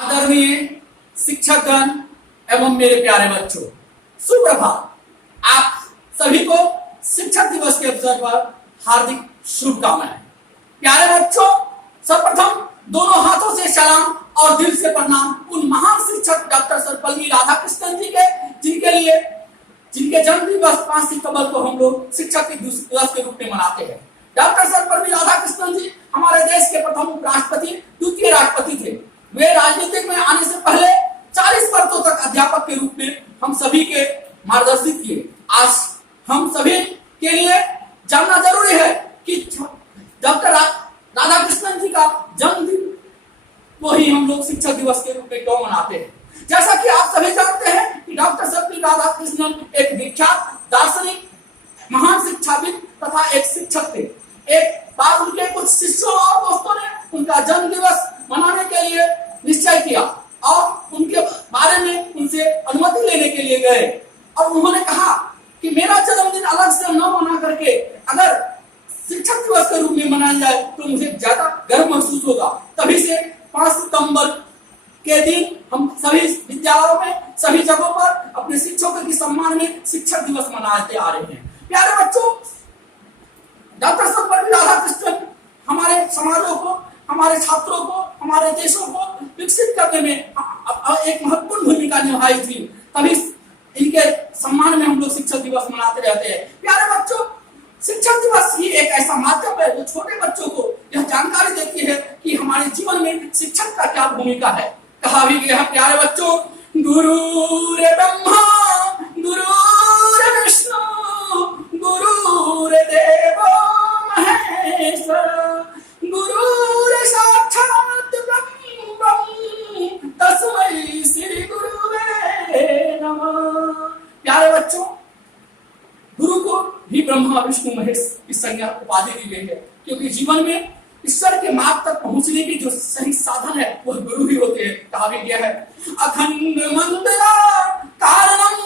आदरणीय शिक्षकगण एवं मेरे प्यारे बच्चों, सुप्रभात। आप सभी को शिक्षक दिवस के अवसर पर हार्दिक शुभकामनाएं। प्यारे बच्चों, सर्वप्रथम दोनों हाथों से सलाम और दिल से प्रणाम उन महान शिक्षक डॉक्टर सर्वपल्ली राधाकृष्णन जी के, जिनके जन्म दिवस 5 सितंबर को हम लोग शिक्षक दिवस के रूप में मनाते हैं। डॉक्टर सर्वपल्ली राधाकृष्णन जी हमारे देश के प्रथम उपराष्ट्रपति, द्वितीय राष्ट्रपति थे। वे राजनीतिक में आने से पहले 40 वर्षों तक अध्यापक के रूप में हम सभी के मार्गदर्शित किए। आज हम सभी के लिए जानना जरूरी है कि डॉक्टर राधाकृष्णन जी का जन्मदिन को ही हम लोग शिक्षक दिवस के रूप में क्यों मनाते हैं। जैसा कि आप सभी जानते हैं कि डॉक्टर सर्वपल्ली राधाकृष्णन एक विख्यात दार्शनिक, महान शिक्षाविद तथा एक शिक्षक थे। एक बार उनके कुछ शिष्यों और दोस्तों ने उनका जन्म दिवस मनाने के लिए निश्चय किया और उनके बारे में उनसे अनुमति लेने के लिए गए और उन्होंने कहा कि मेरा जन्मदिन अलग से न मना करके अगर शिक्षक दिवस के रूप में मनाया जाए तो मुझे ज्यादा गर्व महसूस होगा। तभी से 5 सितंबर के दिन हम सभी विद्यालयों में, सभी जगहों पर अपने शिक्षकों के सम्मान में शिक्षक दिवस मनाते आ रहे हैं। प्यारे बच्चों, डॉक्टर सर्वपल्ली राधाकृष्णन हमारे समाजों को, हमारे छात्रों को, हमारे देशों को विकसित करने में एक महत्वपूर्ण भूमिका निभाई थी। तभी इनके सम्मान में हम लोग शिक्षक दिवस मनाते रहते हैं। प्यारे बच्चों, शिक्षक दिवस ही एक ऐसा माध्यम है जो छोटे बच्चों को यह जानकारी देती है कि हमारे जीवन में शिक्षक का क्या भूमिका है। कहा भी गया है प्यारे बच्चों, गुरुरे ब्रह्मा गुरुरे विष्णु गुरुरे देवो महेश्वर गुरुरे साक्षात् ब्रह्म तस्मै श्री गुरुवे नमः। प्यारे बच्चों, गुरु को भी ब्रह्मा विष्णु महेश की संज्ञा उपाधि दी गई है, क्योंकि जीवन में ईश्वर के मार्ग तक पहुंचने की जो सही साधन है वह गुरु ही होते हैं। कहा भी गया है, अखंड मंडला कारणम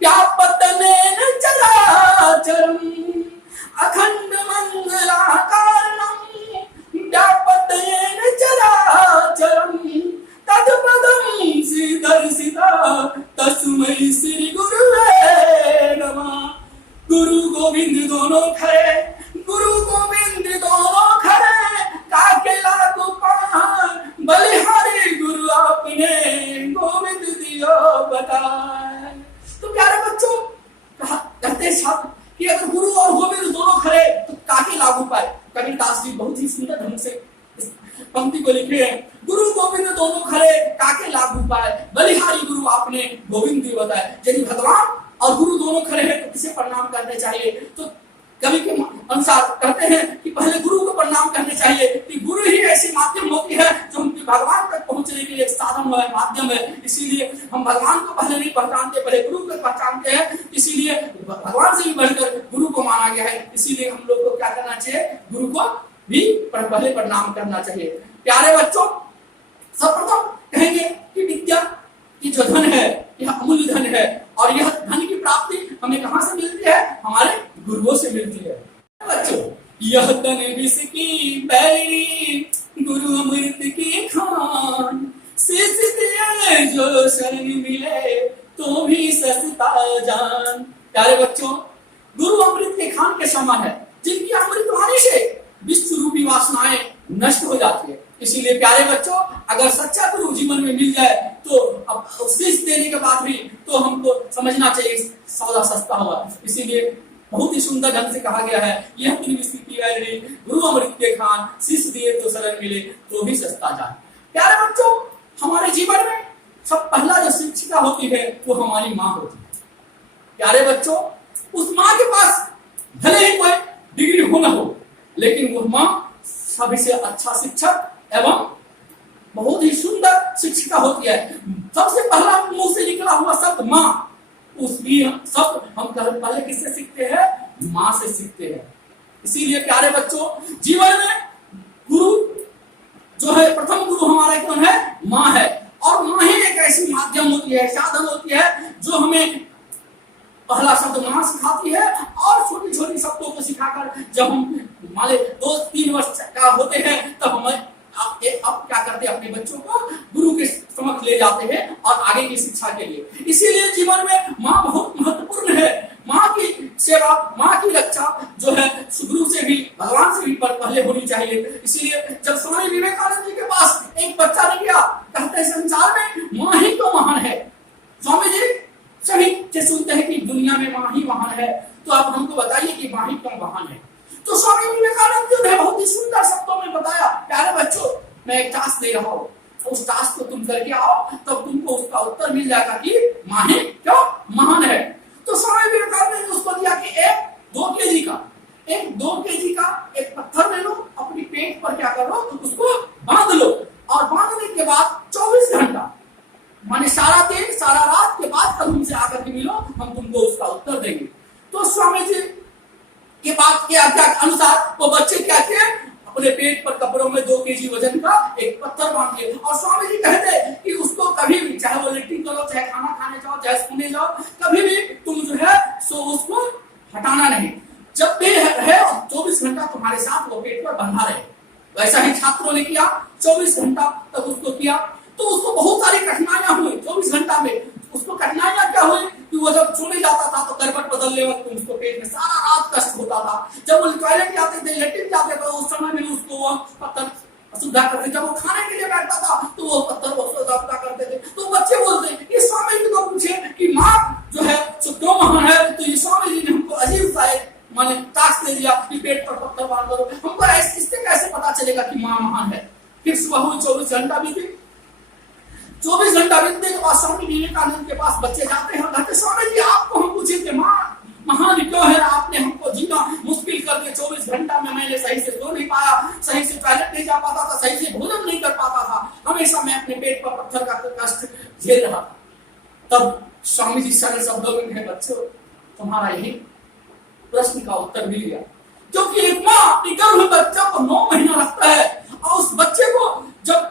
व्यापतनेन चराचरम अखंड मंडला कारणम व्यापतनेन चराचरम तत्पदं श्रीदर्शिता तस्मै श्री गुरुवे नमः। गुरु गोविंद दोनों खरे, गुरु गोविंद दोनों खरे, काके लागू पान बलिहारी गुरु आपने गोविंद दियो बताए। तो प्यारे बच्चों, कहते छात्र कि अगर गुरु और गोविंद दोनों खरे तो काके लागू पाए। कबीरदास जी बहुत ही सुंदर ढंग से पंक्ति को लिखे हैं, गुरु गोविंद दोनों खरे काके लागू पाए बलिहारी गुरु आपने गोविंद दियो बताए। यदि भगवान और गुरु दोनों खड़े हैं तो किसे प्रणाम करने चाहिए? तो कवि के अनुसार कहते हैं कि पहले गुरु को प्रणाम करने चाहिए कि गुरु ही ऐसी माध्यम होती है जो हमके भगवान तक पहुंचने के लिए एक साधन है, माध्यम है। इसीलिए हम भगवान को पहले नहीं पहचानते, पहले गुरु को पहचानते हैं। इसीलिए भगवान से भी बढ़कर गुरु को माना गया है। इसीलिए हम लोग को क्या करना चाहिए? गुरु को भी पहले प्रणाम करना चाहिए। प्यारे बच्चों, सर्वप्रथम कहेंगे कि विद्या की जो धन है यह अमूल्य धन है और यह धन की प्राप्ति हमें कहां से मिलती है? हमारे गुरुओं से मिलती है। बच्चों, यह धन विष की बैरी गुरु अमृत की खान शीश दिए जो शरण मिले तो भी सस्ता जान। प्यारे बच्चों, गुरु अमृत के खान के समान है, जिनकी अमृत वाणी से विश्व रूपी वासनाएं नष्ट हो जाती है। इसीलिए प्यारे बच्चों, अगर सच्चा गुरु जीवन में मिल जाए तो अब शीश देने के बाद भी तो हमको समझना चाहिए सौदा सस्ता हुआ। इसीलिए बहुत ही सुंदर ढंग से कहा गया है, यह गुरु अमृत के खान शीश दिए तो शरण मिले तो भी सस्ता जाए। प्यारे बच्चों, हमारे जीवन में सब पहला जो शिक्षिका होती है वो हमारी माँ होती है। प्यारे बच्चों, उस माँ के पास भले ही कोई डिग्री हो न हो, लेकिन वह माँ सभी से अच्छा शिक्षक एवं बहुत ही सुंदर शिक्षिका होती है। सबसे पहला मुंह से निकला हुआ शब्द माँ, उसकी शब्द हम पहले किससे सीखते हैं? माँ से सीखते हैं। इसीलिए प्यारे बच्चों, जीवन में गुरु जो है, प्रथम गुरु हमारा कौन है? माँ है। और माँ ही एक ऐसी माध्यम होती है, साधन होती है जो हमें पहला शब्द माँ सिखाती है और छोटी छोटी शब्दों को सिखाकर जब हम हमारे 2-3 वर्ष का होते हैं तब हमें अब क्या करते हैं? अपने बच्चों को गुरु चाहिए। इसीलिए जब स्वामी विवेकानंद जी के पास एक बच्चा ने गया, कहते हैं संसार में माँ ही तो महान है। स्वामी जी सभी से सुनते हैं कि दुनिया में माँ ही महान है, तो आप हमको बताइए कि माँ ही क्यों महान है। तो स्वामी विवेकानंद जी ने बहुत ही सुंदर शब्दों में बताया, प्यारे बच्चों मैं एक टास्क दे रहा हूँ, उस टास्क को तुम करके आओ, तब तुमको उसका उत्तर मिल जाएगा कि माँ ही क्यों महान है। तो स्वामी विवेकानंद ने उसको दिया कि एक 2 केजी का एक पत्थर ले लो, अपनी पेट पर क्या करो, उसको बांध लो, और बांधने के बाद 24 घंटा माने सारा दिन सारा रात के बाद कल हमसे आकर के मिलो, हम तुमको उसका उत्तर देंगे। तो स्वामी जी के बात के अनुसार वो बच्चे क्या किए, अपने पेट पर कपड़ों में 2 केजी वजन का एक पत्थर बांध लिया, और स्वामी जी कहते कि उसको कभी भी, चाहे वो लेटरिन करो, चाहे खाना खाने जाओ, चाहे सोने जाओ, कभी भी तुम जो है सो उसको हटाना नहीं, जब भी रहे 24 घंटा तुम्हारे साथ वो पेट पर बंधा रहे। वैसा ही छात्रों ने किया, 24 घंटा तक उसको किया। तो उसको बहुत सारी कठिनाइयां हुई 24 घंटा में। उसको कठिनाइयां क्या हुई कि वो जब सोने जाता था तो करवट बदलने वक्त उसको पेट में सारा रात कष्ट होता था। जब वो टॉयलेट जाते थे, लेटरिन जाते थे, उस समय में उसको वो पत्थर सुधा करते। जब वो खाने के लिए बैठता था तो वो पत्थर वो सुधा करते थे। तो बच्चे बोलते कि स्वामी जी को पूछे कि माँ जो है सो क्यों महान है, तो ये स्वामी जी ने हमको अजीब सा माने टास्क दे दिया कि पेट पर पत्थर बांध दो। हमको इससे कैसे पता चलेगा कि माँ महान है। फिर सुबह हुई, 24 घंटा बीती। 24 घंटा बीतने के बाद स्वामी विवेकानंद के पास बच्चे जाते हैं और कहते स्वामी जी आपको हम पूछे थे माँ महान क्यों है, आपने हमको जीना मुश्किल कर दिया। 24 घंटा में मैंने सही से सो नहीं पाया, सही से टॉयलेट नहीं जा पाता था, सही से भोजन नहीं कर पाता था, हमेशा मैं अपने पेट पर पत्थर का कष्ट झेल रहा था। तब स्वामी जी सरल शब्दों में कहे बच्चों तुम्हारा यही प्रश्न का उत्तर मिल गया, क्योंकि एक माँ अपनी गर्भ में बच्चा को 9 महीना रखता है, और उस बच्चे को जब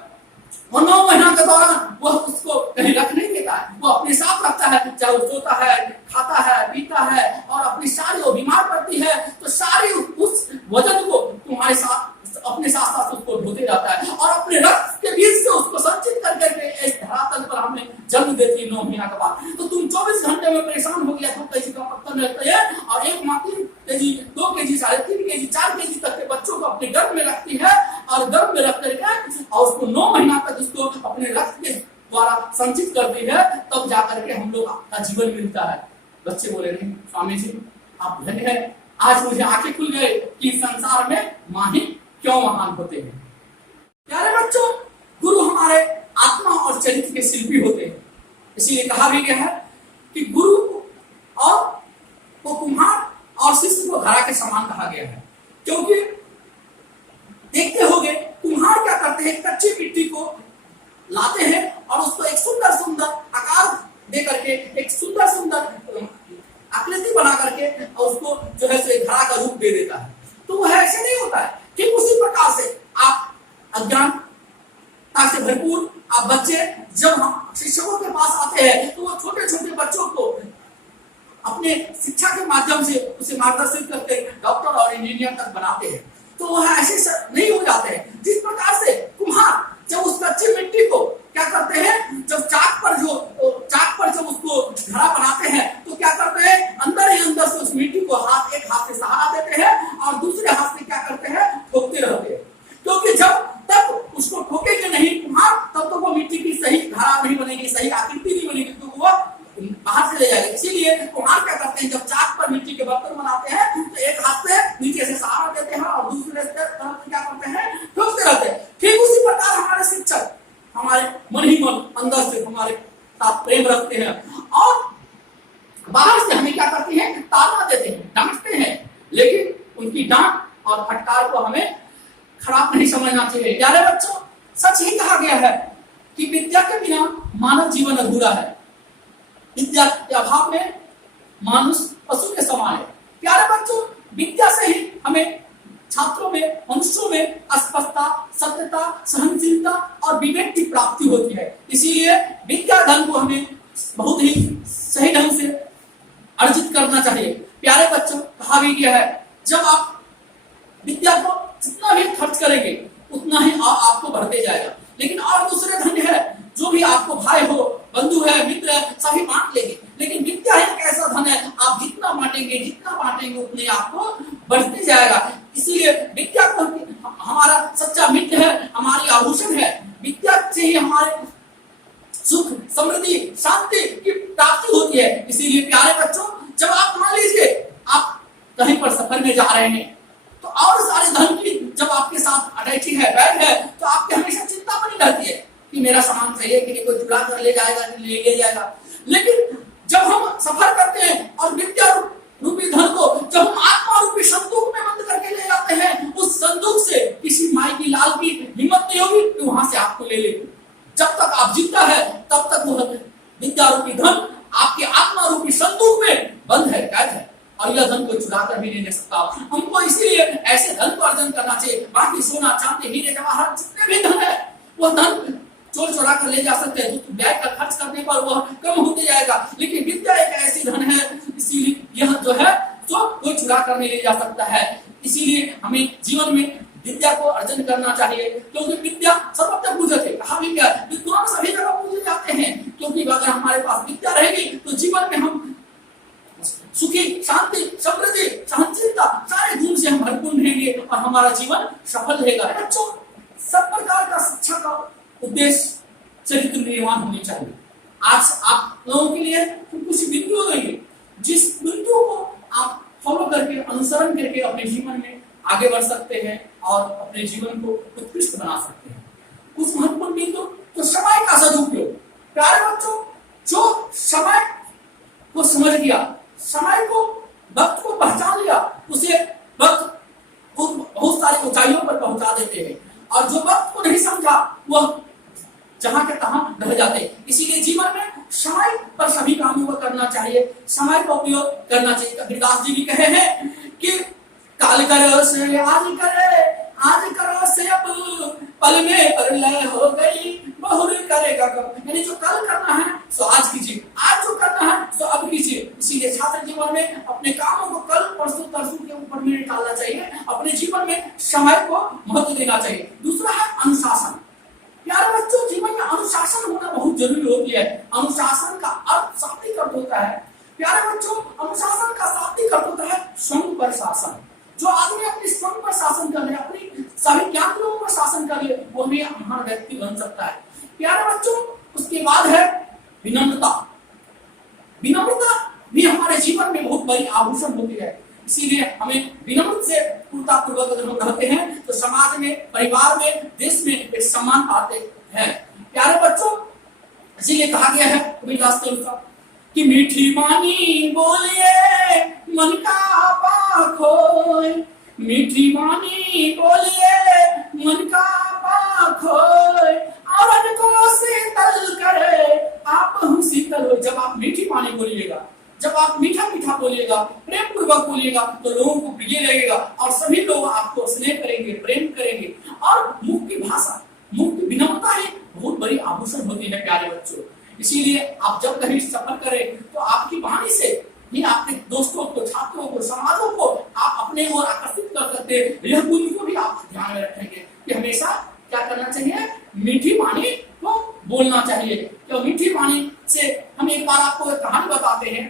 वो 9 महीना के दौरान वह उसको कहीं रख नहीं देता है, वो अपने साथ रखता है, चाहे वो सोता है, खाता है, पीता है, और अपनी सारी वो बीमार पड़ती है तो सारी उस वजन को तुम्हारे साथ अपने साथ साथ उसको ढोते जाता है, और अपने रक्त के बीच से उसको संचित कर करके इस धरातल पर हमें जन्म देती है 9 महीना के बाद। तो तुम 24 घंटे में परेशान हो गया, 2 केजी का पत्थर रहते हैं, और एक माँ 3 केजी, 2 केजी, 3.5 केजी, 4 केजी तक के बच्चों को अपने गर्भ में रखती है, और गर्भ में रख करके और उसको 9 महीना तक उसको अपने रक्त के द्वारा संचित करती है, तब जाकर के हम लोग का जीवन मिलता है। बच्चे बोले नहीं स्वामी जी आप धन्य है, आज मुझे आंखें खुल गए कि संसार में माँ ही क्यों महान होते हैं। प्यारे बच्चों, गुरु हमारे आत्मा और चरित्र के शिल्पी होते हैं। इसीलिए कहा भी गया है कि गुरु और वो कुम्हार और शिष्य को धरा के समान कहा गया है, क्योंकि देखते होंगे कुम्हार क्या करते हैं, कच्ची मिट्टी को लाते हैं और उसको एक सुंदर सुंदर आकार दे करके, एक सुंदर सुंदर आकृति बना करके और उसको जो है सो धरा का रूप दे देता है। तो वह ऐसे नहीं होता है। ठीक उसी प्रकार से आप अज्ञानता से भरपूर आप बच्चे जब हम शिक्षकों के पास आते हैं तो वो छोटे छोटे बच्चों को अपने शिक्षा के माध्यम से उसे मार्गदर्शित करके डॉक्टर और इंजीनियर तक बनाते हैं। तो वह ऐसे नहीं हो जाते हैं जिस प्रकार से कुम्हार जब उस कच्ची मिट्टी को क्या करते हैं, जब चाक पर जब उसको घड़ा बनाते हैं तो क्या करते हैं, अंदर ही अंदर से उस मिट्टी को एक हाथ से सहारा देते हैं और दूसरे हाथ से क्या करते हैं, ठोकते रहते हैं। क्योंकि जब तक उसको ठोकेंगे नहीं कुम्हार तब तक वो मिट्टी की सही घड़ा नहीं बनेगी, सही आकृति नहीं बनेगी, क्योंकि वो बाहर से ले जाएगा। इसीलिए कुम्हार क्या करते हैं, जब चाक पर मिट्टी के बर्तन बनाते हैं तो एक हाथ से नीचे से सहारा देते हैं और दूसरे तरफ क्या करते हैं, ठोकते रहते हैं। ठीक उसी प्रकार हमारे शिक्षक हमारे मन ही मन अंदर से हमारे साथ प्रेम रखते हैं और बाहर से हमें क्या करते हैं, ताना देते हैं, डांटते हैं, लेकिन उनकी डांट और फटकार को हमें खराब नहीं समझना चाहिए। प्यारे बच्चों, सच ही कहा गया है कि विद्या के बिना मानव जीवन अधूरा है। विद्या के अभाव में मानुष पशु के समान है। प्यारे बच्चों, विद्या से ही हमें छात्रों में, मनुष्यों में स्पष्टता, सत्यता, सहनशीलता और विवेक की प्राप्ति होती है। इसीलिए विद्या धन को हमें बहुत ही सही ढंग से अर्जित करना चाहिए। प्यारे बच्चों, कहा भी गया है जब आप विद्या को जितना भी खर्च करेंगे उतना ही आपको बढ़ते जाएगा, लेकिन और दूसरे धन है जो भी आपको भाई हो, बंधु है, मित्र है, सभी बांट लेंगे, लेकिन विद्या एक ऐसा धन है आप जितना बांटेंगे उतने आपको बढ़ते जाएगा। इसीलिए विद्या को हमारे हमारी आभूषण है। विद्या से ही हमारे सुख, समृद्धि, शांति की प्राप्ति होती है। इसीलिए प्यारे बच्चों, जब आप मान लीजिए आप कहीं पर सफर में जा रहे हैं तो और सारे धन की जब आपके साथ अटैची है, बैग है, तो आपकी हमेशा चिंता बनी रहती है कि मेरा सामान सही है कि नहीं, कोई चुरा कर ले जाएगा कि ले जाएगा। लेकिन जब हम सफर करते हैं और विद्या रूपी धन को जब हम आत्मा रूपी संदूक में बंद करके ले जाते हैं, उस संदूक से किसी माई की लाल की हिम्मत नहीं होगी कि वहां से आपको ले ले। जब तक आप जिंदा है तब तक वो विद्या रूपी धन आपके आत्मा रूपी संदूक में बंद है, कैद है, और यह धन को चुरा कर भी नहीं ले सकता। हमको इसीलिए ऐसे धन को अर्जन करना चाहिए। बाकी सोना, चांदी, हीरे जवाहरात जितने भी धन है वो धन चोर चुरा कर ले जा सकते हैं, तो बैग का खर्च करने पर वह कम होते जाएगा। लेकिन विद्या एक ऐसी धन है, इसीलिए यह जो है तो कोई चुरा कर नहीं ले जा सकता है। इसीलिए हमें जीवन में विद्या को अर्जन करना चाहिए, क्योंकि विद्या सर्वत्र पूजित है। कहा भी क्या, विद्वान सभी जगह पूजे जाते हैं, क्योंकि अगर हमारे पास विद्या रहेगी तो जीवन में हम सुखी, शांति, समृद्धि, सहनशीलता, सारे गुण से हम भरपूर रहेंगे और हमारा जीवन सफल रहेगा। बच्चों, सब प्रकार का शिक्षा का उद्देश्य चरित्र निर्माण होनी चाहिए। आज आप लोगों के लिए कुछ बिंदु देंगे, जिस बिंदु को आप फॉलो करके, अनुसरण करके अपने जीवन में आगे बढ़ सकते हैं और अपने जीवन को उत्कृष्ट बना सकते हैं। कुछ महत्वपूर्ण बिंदु, तो समय का सदुपयोग। प्यारे बच्चों, जो समय को समझ गया, समय को, वक्त को पहचान लिया, उसे वक्त बहुत सारी ऊंचाइयों पर पहुंचा देते हैं, और जो वक्त को नहीं समझा वह जहां के तहां रह जाते हैं। इसीलिए जीवन में समय पर सभी कामों को करना चाहिए, समय का उपयोग करना चाहिए। कबीरदास जी भी कहे हैं कि काल करो से आज करे, आज करो से अब, पल में परलय हो गई, बहुर करेगा कब। यानी जो कल करना है सो आज कीजिए, आज जो करना है सो अब कीजिए। इसीलिए छात्र जीवन में अपने कामों को कल, परसों, तरसों के ऊपर में डालना चाहिए। अपने जीवन में समय को महत्व देना चाहिए। दूसरा है अनुशासन। प्यारे बच्चों, जीवन में अनुशासन होना बहुत जरूरी होती है। अनुशासन का अर्थ शाब्दिक अर्थ होता है। प्यारे बच्चों, अनुशासन का शाब्दिक अर्थ होता है स्वयं पर शासन। जो आदमी अपने स्वयं पर शासन कर ले, अपनी सभी ज्ञान लोगों पर शासन कर ले, वो भी महान व्यक्ति बन सकता है। प्यारे बच्चों, उसके बाद है विनम्रता। विनम्रता भी हमारे जीवन में बहुत बड़ी आभूषण होती है। इसीलिए हमें विनम्र से पूर्णतापूर्वक अगर हम रहते हैं तो समाज में, परिवार में, देश में एक सम्मान पाते हैं। प्यारे बच्चों, इसीलिए कहा गया है कबीरदास के अनुसार कि मीठी वाणी बोलिए मन का पाख होय, मीठी वाणी बोलिए मन का पाख होय, और को शीतल करे आप हूँ शीतल हो। जब आप मीठी वाणी बोलिएगा, जब आप मीठा मीठा बोलिएगा, प्रेम पूर्वक बोलिएगा, तो लोगों को प्रिय लगेगा और सभी लोग आपको स्नेह करेंगे, प्रेम करेंगे। और मुख की भाषा, मुख की विनम्रता ही बहुत बड़ी आभूषण होती है प्यारे बच्चों। इसीलिए आप जब कहीं सफर करें तो आपकी वाणी से ही अपने दोस्तों को, छात्रों को, समाजों को आप अपने ओर आकर्षित कर सकते हैं। यह गुण को भी आप ध्यान में रखेंगे कि हमेशा क्या करना चाहिए, मीठी वाणी को बोलना चाहिए। तो मीठी वाणी से हम एक बार आपको एक कहानी बताते हैं।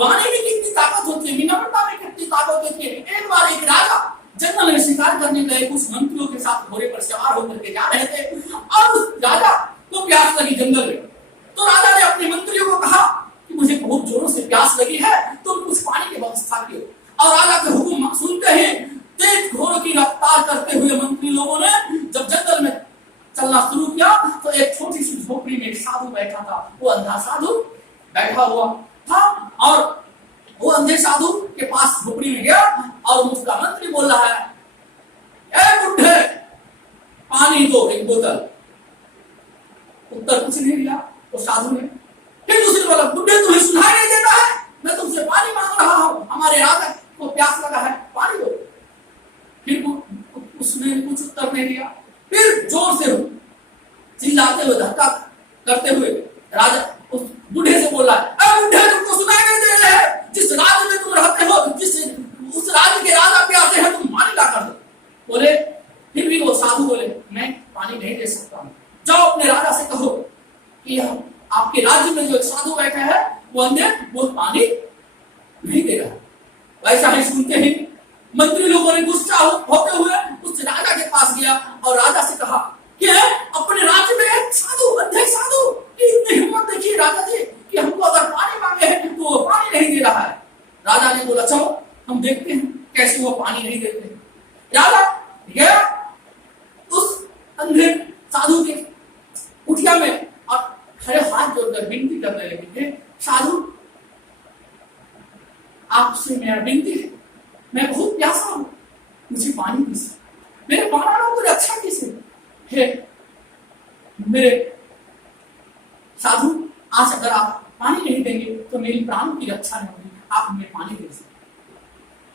वाणी में कितनी ताकत होती है, विनम्रता में कितनी ताकत होती है। एक बार एक राजा जंगल में शिकार करने गए, कुछ मंत्रियों के साथ घोड़े पर सवार होकर के जा रहे थे, और उस राजा को प्यास लगी जंगल में। तो राजा ने अपने मंत्रियों को कहा कि मुझे बहुत जोरों से प्यास लगी है, तुम कुछ पानी की व्यवस्था करो। और राजा के हुक्म सुनते ही तेज घोड़ों की रफ्तार करते हुए मंत्री लोगों ने जब जंगल में चलना शुरू किया तो एक छोटी सी झोपड़ी में एक साधु बैठा था। वो अंधा साधु बैठा हुआ था और वो अंधे साधु के पास झोपड़ी में गया और उसका मंत्री बोल रहा है, ए बुढ़े पानी दो एक बोतल। उत्तर कुछ नहीं दिया तो साधु ने। फिर दूसरी बोला, बुढ़े तुम्हें सुनाई नहीं देता है, मैं तुमसे पानी मांग रहा हूं, हमारे राजा को प्यास लगा है, पानी दो। फिर उसने कुछ उत्तर नहीं दिया। फिर जोर से चिल्लाते हुए, धक्का करते हुए राजा उस बूढ़े से बोला, अरे बूढ़े तुमको सुनाई नहीं दे रहे हैं, जिस राज्य में तुम रहते हो, जिस उस राज्य के राजा प्यासे हैं, तुम पानी ला कर दो। बोले, फिर भी वो साधु बोले, मैं पानी नहीं दे सकता हूँ, जाओ अपने राजा से कहो कि आपके राज्य में जो साधु बैठा है वो अंधे, वो पानी नहीं दे रहा। वैसा ही सुनते ही मंत्री लोगों ने गुस्सा होते हुए उस राजा के पास गया और राजा अंधे साधु के कुटिया में और खड़े हाथ जोड़कर विनती करने लगे, साधु आपसे मेरा विनती है, मैं बहुत प्यासा हूं, मुझे पानी दीजिए, मेरे प्राणों को रक्षा कीजिए। हे मेरे साधु, आज अगर आप पानी नहीं देंगे तो मेरी प्राणों की रक्षा नहीं होगी, आप हमें पानी दीजिए।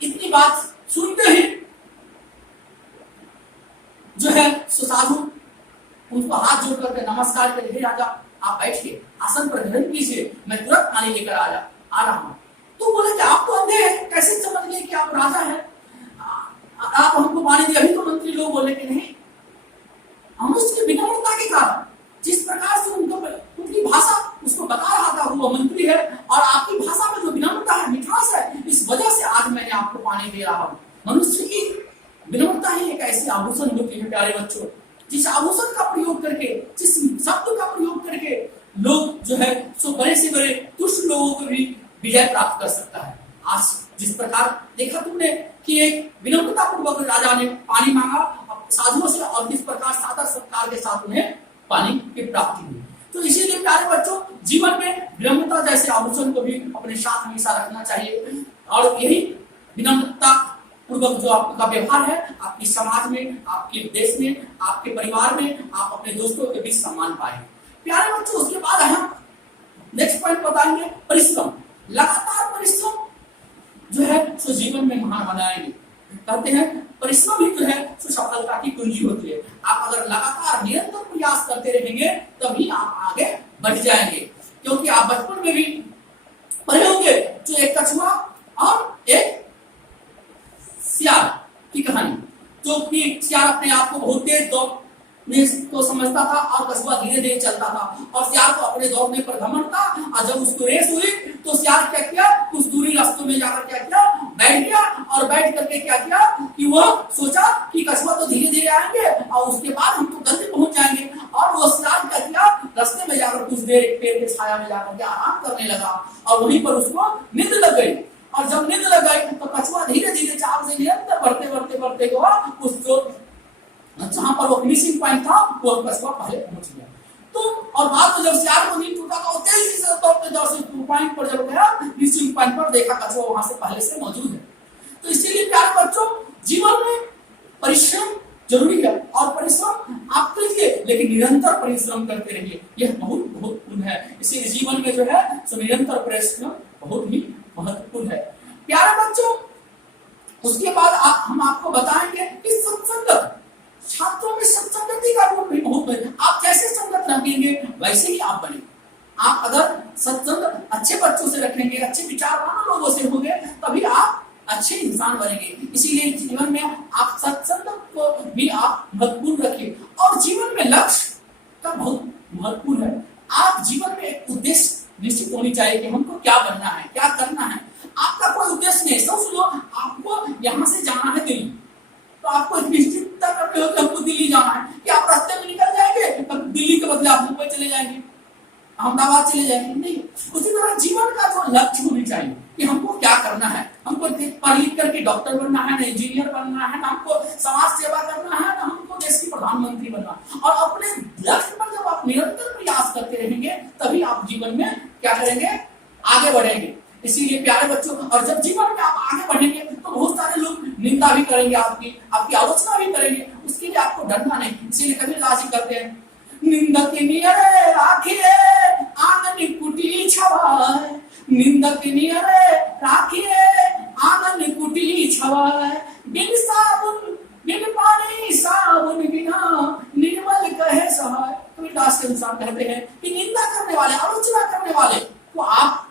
इतनी बात सुनते ही जो है साधु उनको हाथ जोड़ करके नमस्कार करके, हे राजा आप बैठिए, आसन पर ग्रहण कीजिए, मैं तुरंत पानी लेकर आ रहा हूं। तो बोले कि आप तो अंधे हैं, कैसे समझ गए कि आप राजा हैं, आप हमको पानी दिए। अभी तो मंत्री लोग बोले कि नहीं, हम उसकी विनम्रता के कारण जिस प्रकार से उनकी भाषा उसको बता रहा था, वो मंत्री है और आपकी भाषा में जो विनम्रता है, मिठास है, इस वजह से आज मैंने आपको पानी दे रहा हूँ। मनुष्य की विनम्रता ही एक ऐसी आभूषण होती है प्यारे बच्चों, जिस आभूषण का प्रयोग करके, जिस शब्द का प्रयोग करके लोग जो है सो बड़े से बड़े दुष्ट लोगों को भी विजय प्राप्त कर सकता है। आज जिस प्रकार देखा तुमने कि एक विनम्रता पूर्वक राजा ने पानी मांगा साधुओं से और किस प्रकार सादर सत्कार के साथ उन्हें पानी की प्राप्ति हुई। तो इसीलिए प्यारे बच्चों, जीवन में विनम्रता जैसे आभूषण को भी अपने साथ हमेशा रखना चाहिए और यही विनम्रता पूर्वक जो आपका व्यवहार है, आपकी समाज में, आपके देश में, आपके परिवार में, आप अपने दोस्तों के बीच सम्मान पाए। प्यारे बच्चों, उसके बाद हम नेक्स्ट पॉइंट बताएंगे, परिश्रम। लगातार परिश्रम जो है सो जीवन में महान बनाएंगे। कहते हैं परिश्रम ही जो है सो सफलता की कुंजी होती है। आप अगर लगातार निरंतर प्रयास करते रहेंगे तभी आप आगे बढ़ जाएंगे, क्योंकि आप बचपन में भी पढ़े होंगे जो एक कछुआ और एक सियार की कहानी, जो कि सियार अपने आप को बहुत तेज दौड़ने को समझता था और कछुआ धीरे धीरे चलता था, और सियार को अपने दौड़ने पर घमंड था। और जब उसको रेस हुई तो सियार क्या किया, कुछ दूरी रास्तों में जाकर क्या किया, बैठ गया और बैठ करके क्या किया कि वह सोचा कि कछुआ तो धीरे धीरे आएंगे और उसके बाद हम तो जल्दी पहुंच जाएंगे। और वो सियार क्या किया, रास्ते में जाकर कुछ देर एक पेड़ के छाया में जाकर के आराम करने लगा और वहीं पर उसको नींद लग गई। और जब नींद लग गई तो कछुआ धीरे धीरे चाल से निरंतर बढ़ते बढ़ते बढ़ते गया उस जो जहां पर वो फिनिशिंग पॉइंट था वो कछुआ पहले पहुंच गया। तो और बाद में जब सियार को नींद टूटा तो तेजी से दौड़ते दौड़ते पॉइंट पर जब गया, फिनिशिंग पॉइंट पर देखा कछुआ वहां से पहले से मौजूद है। तो इसीलिए प्यारे बच्चों, जीवन में परिश्रम जरूरी है और परिश्रम आप कीजिए, लेकिन निरंतर परिश्रम करते रहिए, यह बहुत महत्वपूर्ण है। इसीलिए जीवन में जो है सो निरंतर परिश्रम बहुत ही महत्वपूर्ण है। प्यारे बच्चों, उसके बाद हम आपको बताएंगे कि सत्संगत, छात्रों में सत्संगति का गुण भी बहुत है। आप जैसे संगत रखेंगे वैसे ही आप बने। आप अगर सत्संग अच्छे बच्चों से रखेंगे, अच्छे विचारवान लोगों से होंगे, तभी आप अच्छे इंसान बनेंगे। इसीलिए जीवन में आप सत्संग को भी आप महत्वपूर्ण रखिए। और जीवन में लक्ष्य का बहुत महत्वपूर्ण है। आप जीवन में एक उद्देश्य निश्चित होनी चाहिए कि हमको क्या बनना है, क्या करना है। आपका कोई उद्देश्य नहीं, सब सुनो, आपको यहाँ से जाना है दिल्ली, तो आपको निश्चितता करनी होगी हमको दिल्ली जाना है, कि आप रास्ते में निकल जाएंगे तब दिल्ली के बदले आप मुंबई चले जाएंगे, अहमदाबाद चले जाएंगे, नहीं। उसी तरह जीवन का जो लक्ष्य होनी चाहिए कि हमको क्या करना है। हमको पढ़ लिख करके डॉक्टर बनना है, ना इंजीनियर बनना है, ना हमको समाज सेवा करना है, ना हमको देश की प्रधानमंत्री बनना। और अपने लक्ष्य पर जब आप निरंतर प्रयास करते रहेंगे तभी आप जीवन में क्या करेंगे, आगे बढ़ेंगे। इसीलिए प्यारे बच्चों, और जब जीवन में आप आगे बढ़ेंगे तो बहुत सारे लोग निंदा भी करेंगे, आपकी आलोचना भी करेंगे, उसके लिए आपको डरना नहीं। इसीलिए कबीरदास जी कहते हैं, निंदक नियरे राखिए आंगन कुटी छवाए, निंदक नियरे राखिए आंगन कुटी छवाए, बिन साबुन बिन पानी साबुन बिना निर्मल कहे सहाय। कबीरदास के अनुसार कहते हैं कि निंदा करने वाले, आलोचना करने वाले को आप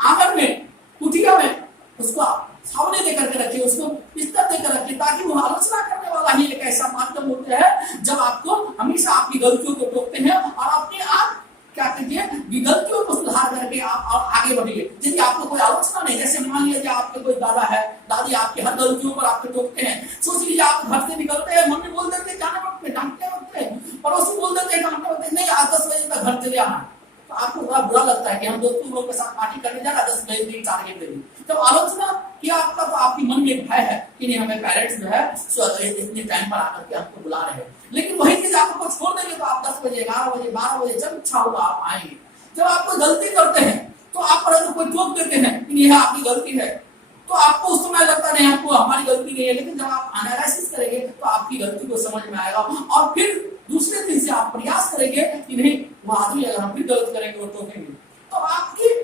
आंगन में, कुटिया में उसको सामने देकर के रखिए, उसको बिस्तर देकर रखिए, ताकि वो आलोचना करने वाला ही एक ऐसा माध्यम होता है जब आपको हमेशा आपकी गलतियों को टोकते हैं और अपने आप क्या कीजिए, गलतियों को सुधार करके आप आगे बढ़िए। यदि आपको कोई आलोचना नहीं, जैसे मान लीजिए आपके कोई दादा है, दादी आपके हर गलतियों पर आपको टोकते हैं, सोच लीजिए आप घर से निकलते हैं, मम्मी बोल देते हैं जाने वक्त में, डांटते वक्त, पड़ोसी बोल देते हैं डांटते वक्त, नहीं आज 10 बजे तक घर चले आना, तो आपको बड़ा बुरा लगता है कि हम दोस्तों लोग के साथ पार्टी करने जा रहे 10 बजे 4 बजे। जब आलोचना कि आपका तो आपकी मन में एक भय है कि नहीं हमें पेरेंट्स जो है इतने टाइम पर आकर के आपको बुला रहे हैं, लेकिन वही चीज आपको छोड़ देंगे तो आप 10 बजे 11 बजे 12 बजे जब इच्छा होगा आप आएंगे। जब आप कोई गलती करते हैं तो आप पर अगर कोई टोक देते हैं कि यह आपकी गलती है तो आपको उस समय लगता नहीं आपको हमारी गलती नहीं है, लेकिन जब आप एनालिसिस करेंगे तो आपकी गलती को समझ में आएगा और फिर दूसरे दिन से आप प्रयास करेंगे कि नहीं वो आदमी अगर हम फिर गलत करेंगे वो टोकेंगे। तो आपकी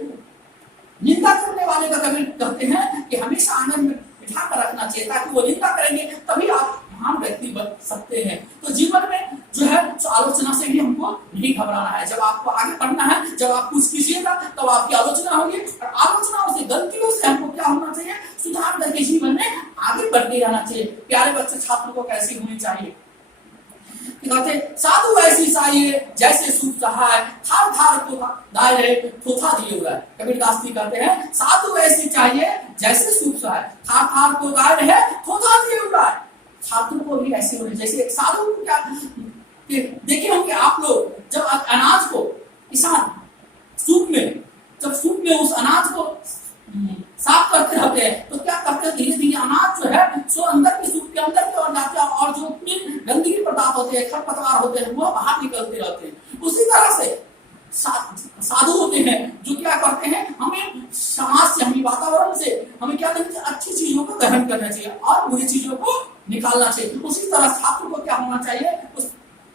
निंदा करने वाले का कभी कहते हैं कि हमेशा आनंद में बिठा कर रखना चाहिए ताकि वो निंदा करेंगे तभी आप महान व्यक्ति बन सकते हैं। तो जीवन में जो है तो आलोचना से भी हमको नहीं घबराना है। जब आपको आगे बढ़ना है, जब आप कुछ कीजिएगा तब आपकी आलोचना होगी और आलोचनाओं से गलतियों से हमको क्या होना चाहिए, सुधार करके जीवन में आगे बढ़ते रहना चाहिए। प्यारे बच्चे छात्र को कैसी होनी चाहिए, साधु ऐसी चाहिए जैसे सूप सहाय थार थार को दायरे थोथा दिए हुआ है। कबीरदास जी कहते हैं साधु ऐसी चाहिए जैसे सूप सहाय थार थार को दायरे है थोथा दिए हुआ है। छात्रों को भी ऐसे होने जैसे एक साधु को क्या देखे होंगे आप लोग, जब अनाज को किसान सूप में उस अनाज को साफ करते रहते हैं तो क्या करते हैं, धीरे धीरे अनाज जो है सो अंदर की सूप के अंदर की ओर जाते हैं और जो गंदगी पदार्थ होते हैं खरपतवार होते हैं वो बाहर निकलते रहते हैं। उसी तरह से साधु होते हैं जो क्या करते हैं, हमें समाज से हमें वातावरण से हमें क्या करना चाहिए, अच्छी चीजों को ग्रहण करना चाहिए और बुरी चीजों को निकालना चाहिए। उसी तरह छात्र को क्या होना चाहिए, उस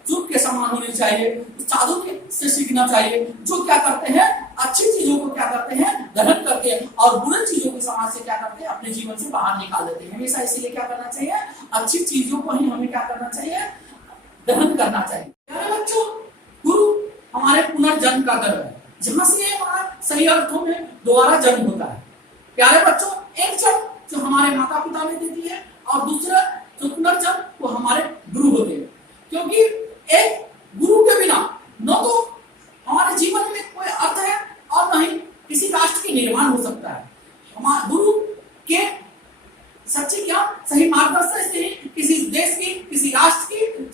सूप के समान होनी चाहिए, साधु से सीखना चाहिए जो क्या करते हैं अच्छी चीजों को क्या करते हैं ग्रहण करते हैं और बुरी चीजों को समाज से क्या करते हैं अपने जीवन से बाहर निकाल देते हैं। हमेशा इसीलिए क्या करना चाहिए, अच्छी चीजों को ही हमें क्या करना चाहिए, ग्रहण करना चाहिए। प्यारे बच्चों, गुरु हमारे पुनर्जन्म का गर्व है, जहां से हमारा सही अर्थों में दोबारा जन्म होता है। प्यारे बच्चों, एक जन्म जो हमारे माता पिता ने देती है और दूसरा जो पुनर्जन्म वो हमारे गुरु होते हैं, क्योंकि एक गुरु के बिना न तो हमारे जीवन में कोई अर्थ है और न ही किसी राष्ट्र की निर्माण हो सकता है। हमारे गुरु के सच्चे ज्ञान सही मार्गदर्शन से ही किसी देश की किसी राष्ट्र की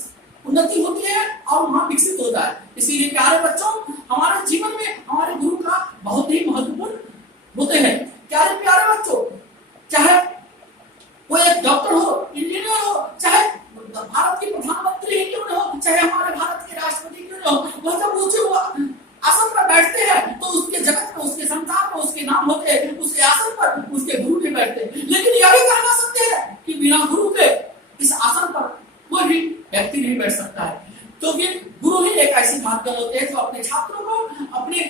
उन्नति होती है और वहां विकसित होता है। इसीलिए प्यारे बच्चों, हमारे जीवन में हमारे गुरु का बहुत ही महत्वपूर्ण होते हैं। प्यारे बच्चों, चाहे वो एक डॉक्टर हो, इंजीनियर हो, चाहे भारत के प्रधानमंत्री ही क्यों न हो, चाहे हमारे भारत के राष्ट्रपति क्यों न हो, वह जब ऊंचे आसन पर बैठते हैं तो उसके जगत में उसके संसार में उसके नाम होते हैं, उसके आसन पर उसके गुरु भी बैठते हैं। लेकिन यह भी कहना सकते हैं कि बिना गुरु के इस आसन पर कोई भी व्यक्ति नहीं बैठ सकता है, क्योंकि गुरु ही एक ऐसी माध्यम होते हैं जो अपने छात्रों को अपने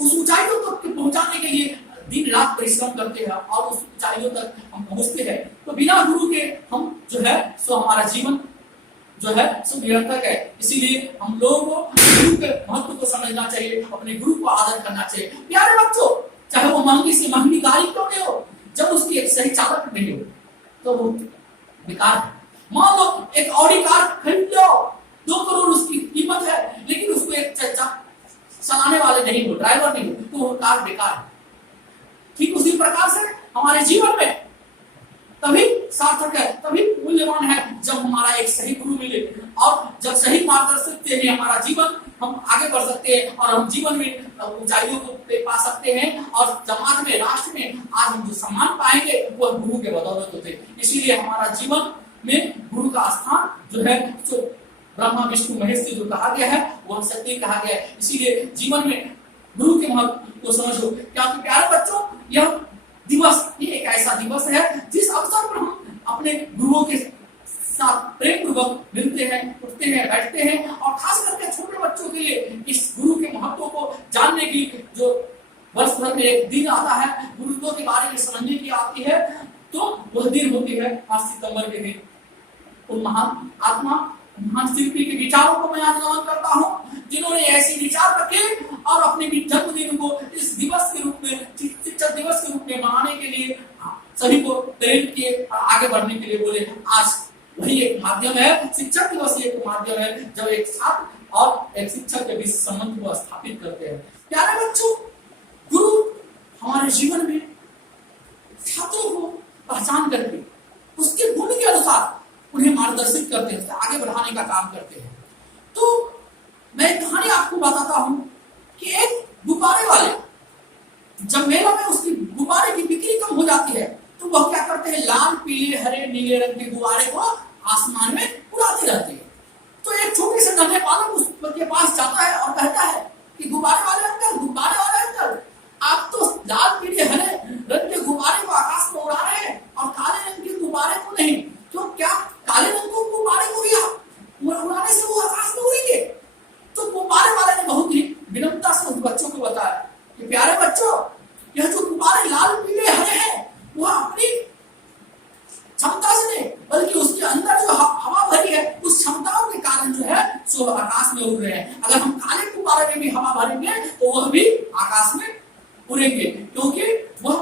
उस ऊंचाइयों तक पहुंचाने के लिए दिन रात परिश्रम करते हैं और उस ऊंचाइयों तक हम पहुंचते हैं। तो बिना गुरु के हम जो है सो हमारा जीवन जो है सो निरर्थक है। इसीलिए हम लोगों को गुरु के महत्व को समझना चाहिए, अपने गुरु को आदर करना चाहिए। प्यारे बच्चों, चाहे वो महंगी से महंगी गाड़ी क्यों नहीं हो, जब उसकी एक सही चालक नहीं हो तो वो बेकार है। मान लो एक ऑडी कार खरीद लो, 2 करोड़ उसकी कीमत है, लेकिन उसको एक चलाने वाले नहीं हो, ड्राइवर नहीं हो, तो वो कार बेकार है। ठीक उसी प्रकार से हमारे जीवन में तभी सार्थक है, तभी मूल्यवान है जब हमारा एक सही गुरु मिले और जब सही मार्गदर्शन से हमारा जीवन हम आगे बढ़ सकते हैं और हम जीवन में ऊंचाइयों को पा सकते हैं और समाज में राष्ट्र में आज हम जो सम्मान पाएंगे वो गुरु के बदौलत होते हैं। इसीलिए हमारा जीवन में गुरु का स्थान जो है जो ब्रह्मा विष्णु महेश से जो कहा गया है वह सत्य कहा गया है। इसीलिए जीवन में गुरु के महत्व को समझो। क्योंकि प्यारे बच्चों, यह दिवस ये एक ऐसा दिवस है जिस अवसर पर हम अपने गुरुओं के साथ प्रेम पूर्वक मिलते हैं, उठते हैं, बैठते हैं और खास करके छोटे बच्चों के लिए इस गुरु के महत्व को जानने की जो वर्ष भर में एक दिन आता है, गुरुओं के बारे में समझने की आती है, तो वह दिन होती है 5 सितंबर के दिन। उन महान आत्मा महान शिल्पी के विचारों को मैं आज नमन करता हूँ जिन्होंने ऐसे विचार रखे और अपने जन्मदिन को इस दिवस के रूप में, शिक्षक दिवस के रूप में मनाने के लिए सभी को प्रेरित किए और आगे बढ़ने के लिए बोले। आज वही एक माध्यम है, शिक्षक दिवस एक माध्यम है जब एक छात्र और एक शिक्षक के बीच संबंध को स्थापित करते हैं। प्यारे बच्चों, गुरु हमारे जीवन में छात्रों को पहचान करके उसके गुण के अनुसार उन्हें मार्गदर्शित करते हैं, आगे बढ़ाने का काम करते हैं। तो मैं एक कहानी आपको बताता हूं कि एक गुब्बारे वाले जब मेला में उसकी गुब्बारे की बिक्री कम हो जाती है तो वह क्या करते हैं, लाल पीले हरे नीले रंग के गुब्बारे को आसमान में उड़ाते रहते हैं। तो एक छोटे से नन्हे बालक उसके पास जाता है और कहता है कि गुब्बारे वाले अंकल, आप तो लाल पीले हरे रंग के गुब्बारे को आकाश में उड़ा रहे हैं और काले रंग के गुब्बारे को नहीं, तो क्या काले रंग को गुब्बारे को भी उड़ाने से वो आकाश में उड़ेंगे? तो गुब्बारे वाले ने बहुत ही विनम्रता से उस बच्चों को बताया कि प्यारे बच्चों, यह जो गुब्बारे लाल पीले हरे हैं वह अपनी क्षमता से नहीं बल्कि उसके अंदर जो हवा भरी है उस क्षमताओं के कारण जो है सो आकाश में उड़ रहे हैं। अगर हम काले गुब्बारे में भी हवा भरेंगे तो वह भी आकाश में उड़ेंगे, क्योंकि वह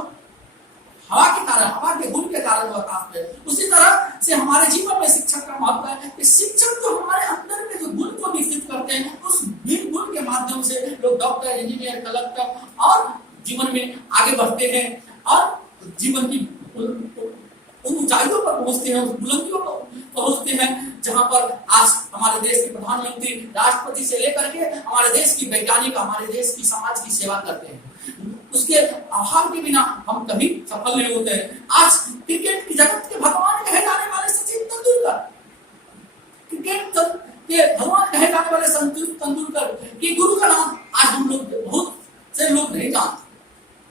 हवा के कारण, हवा के गुण के कारण वह आकाश में। उसी तरह से हमारे जीवन में शिक्षक का महत्व है कि शिक्षक जो हमारे अंदर के जो गुण को विकसित करते हैं उस गुण के माध्यम से लोग डॉक्टर, इंजीनियर, कलेक्टर और जीवन में आगे बढ़ते हैं और जीवन की उन ऊंचाइयों पर पहुंचते हैं, उन बुलंदियों पर पहुंचते हैं जहां पर आज हमारे देश के प्रधानमंत्री, राष्ट्रपति से लेकर के हमारे देश की वैज्ञानिक, हमारे देश की समाज की सेवा करते हैं। उसके अभाव के बिना हम कभी सफल नहीं होते हैं। आज क्रिकेट की जगत के भगवान कहे जाने वाले सचिन तेंदुलकर, क्रिकेट के भगवान कहे जाने वाले सचिन तेंदुलकर की गुरु का नाम आज हम लोग बहुत से लोग नहीं जानते,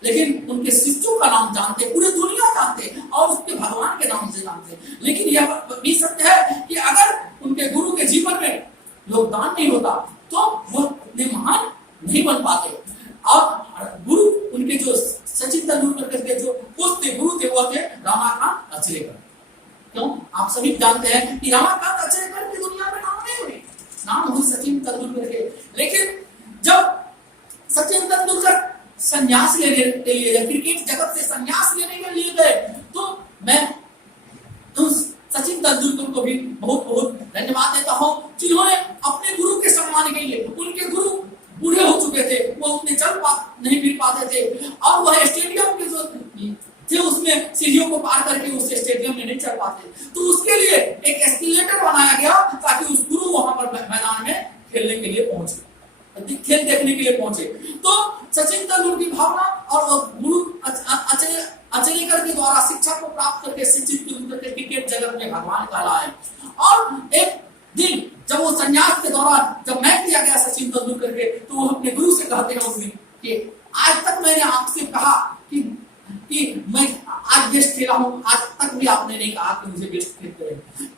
लेकिन उनके शिष्यों का नाम जानते, पूरी दुनिया जानते और उसके भगवान के नाम से जानते। लेकिन यह भी सत्य है कि अगर उनके गुरु के जीवन में योगदान नहीं होता तो वह उतने महान नहीं बन पाते। और गुरु उनके जो सचिन तेंदुलकर के जो गुरु थे वो थे रमाकांत अचरेकर। क्यों? आप सभी जानते हैं कि रमाकांत अचरेकर की दुनिया में नाम नहीं हुई, नाम हुई सचिन तेंदुलकर के। लेकिन जब सचिन तेंदुलकर संन्यास लेने के लिए, क्रिकेट जगत से संन्यास लेने के लिए गए, तो मैं सचिन तेंदुलकर को भी बहुत बहुत धन्यवाद देता हूं जिन्होंने अपने गुरु के सम्मान के लिए, उनके गुरु बूढ़े हो चुके थे, वो उतने नहीं फिर पाते थे और वह स्टेडियम के जो थे उसमें सीढ़ियों को पार करके उस स्टेडियम में नहीं चढ़ पाते, तो उसके लिए एक एस्केलेटर बनाया गया ताकि उस गुरु वहां पर मैदान में खेलने के लिए पहुंचे, खेल देखने के लिए पहुंचे। तो सचिन तेंदुलकर की भावना और गुरु अचरेकर के द्वारा शिक्षा को प्राप्त करके सचिन तेंदुलकर के क्रिकेट जगत में भगवान कहलाए। और एक दिन जब वो संन्यास के दौरान जब मैच दिया गया सचिन तेंदुलकर के, तो वो अपने गुरु से कहते हैं उस दिन कि आज तक मैंने आपसे कहा कि मैं आज बेस्ट खेला हूं, आज तक भी आपने नहीं कहा कि मुझे बेस्ट खेलते हैं।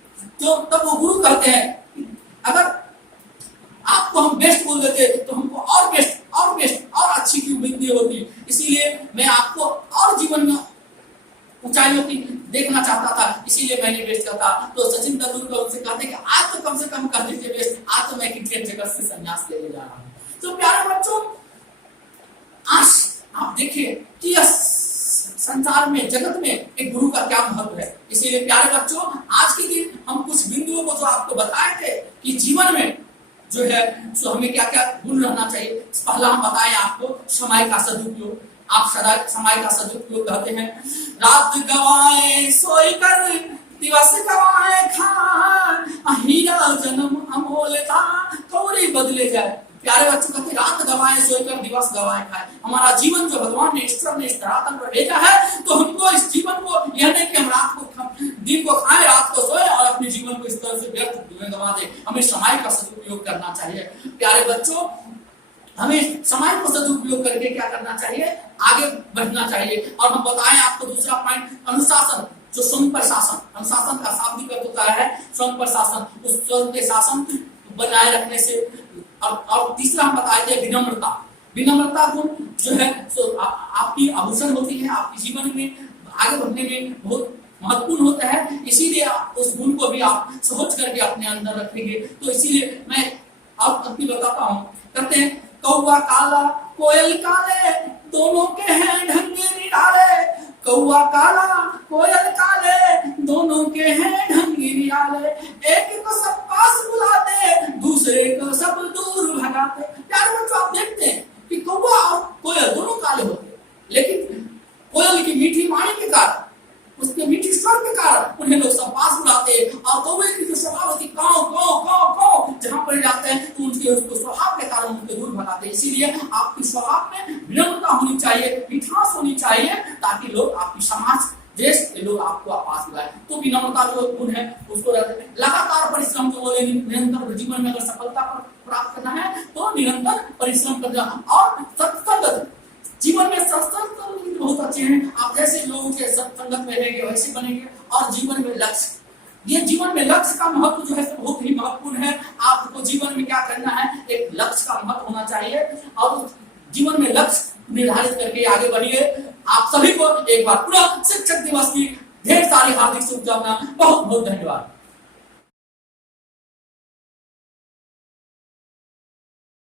तो तब वो गुरु कहते हैं अगर आपको हम बेस्ट बोल देते तो हमको और बेस्ट और अच्छी की उम्मीद होती, इसीलिए मैं आपको और जीवन में ऊंचाइयों की देखना चाहता था, इसीलिए मैंने बेस्ट कहता। तो सचिन तेंदुलकर उनसे कहते कि आज तो कम से कम कह दीजिए बेस्ट, आज तो मैं क्रिकेट जगत से संन्यास लेने जा रहा हूं। तो प्यारे बच्चों, आज आप देखिए कि संसार में, जगत में एक गुरु का क्या महत्व है। इसीलिए प्यारे बच्चों, आज के दिन हम कुछ बिंदुओं को जो आपको बताए थे कि जीवन में जो है सो हमें क्या क्या गुण रहना चाहिए। पहला हम बताएं आपको समय का सदुपयोग। आप सदा समय का सदुपयोग कहते हैं, रात गवाए सोई कर दिवस गवाए खान, हीरा जन्म अमोल था थोड़ी बदले जाए। प्यारे बच्चों कहते रात गवाए सोई कर दिवस गवाए खाए। हमारा जीवन जो भगवान ने, ईश्वर ने इस धरातल पर भेजा है, तो हमको इस जीवन को यह नहीं कि हम रात को दिन को खाएं, रात को सोए और अपने जीवन को इस तरह से व्यर्थ गवा दे। हमें समय का सदुपयोग करना चाहिए। प्यारे बच्चों, हमें समय को सदुपयोग करके क्या करना चाहिए, आगे बढ़ना चाहिए। और हम बताएं आपको दूसरा पॉइंट, अनुशासन, जो स्वयं पर शासन। अनुशासन का शाब्दिक अर्थ होता है स्वयं पर शासन, उस स्वयं के शासन बनाए रखने से। और तीसरा हम बताए थे विनम्रता। विनम्रता गुण जो है आपकी आभूषण होती है, आपके जीवन में आगे बढ़ने में बहुत महत्वपूर्ण होता है। इसीलिए उस गुण को भी आप सोच करके अपने अंदर रखेंगे। तो इसीलिए मैं आप अपनी बताता हूँ, कहते हैं कौवा काला कोयल काले, दोनों के हैं ढंगे निराले। कौवा काला कोयल काले, दोनों के हैं ढंगे निराले। एक को सब पास बुलाते, दूसरे को सब दूर भगाते। प्यारे बच्चों, आप देखते हैं कि कौवा और कोयल दोनों काले होते हैं, लेकिन कोयल की मीठी वाणी के कारण, उसके मीठी स्वर के कारण उन्हें लोग सब पास बुलाते हैं। और कौवे की जो स्वभाव होती काव काव काव काव, जहां पर जाते हैं तो उनके उसको स्वभाव के कारण उनके दूर भगाते हैं। इसीलिए आपके स्वभाव में विनम्रता होनी चाहिए, मिठास होनी चाहिए, निरंतर जीवन में अगर सफलता प्राप्त करना है तो निरंतर परिश्रम करना और सत्संगत। जीवन में सत्संग बहुत अच्छे हैं, आप जैसे लोगों के सत्संगत में रहेंगे वैसे बनेंगे। और जीवन में लक्ष्य, ये जीवन में लक्ष्य का महत्व जो है बहुत ही महत्वपूर्ण है। आपको जीवन में क्या करना है, एक लक्ष्य का महत्व होना चाहिए और जीवन में लक्ष्य निर्धारित करके आगे बढ़िए। आप सभी को एक बार पूरा शिक्षक दिवस की ढेर सारी हार्दिक शुभकामनाएं, बहुत बहुत धन्यवाद।